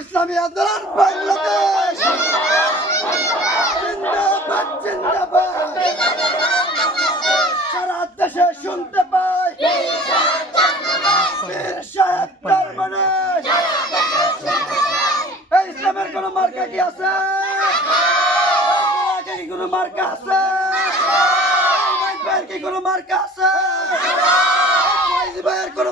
ইসলামী আন্দোলন, বাংলাদেশ। জিন্দাবাদ জিন্দাবাদ সারা দেশে শুনতে পাই পীর সাহেব তার ইসলামের কোন মার্কা কি আছে কি কোনো মার্কা আছে কি কোনো মার্কা আছে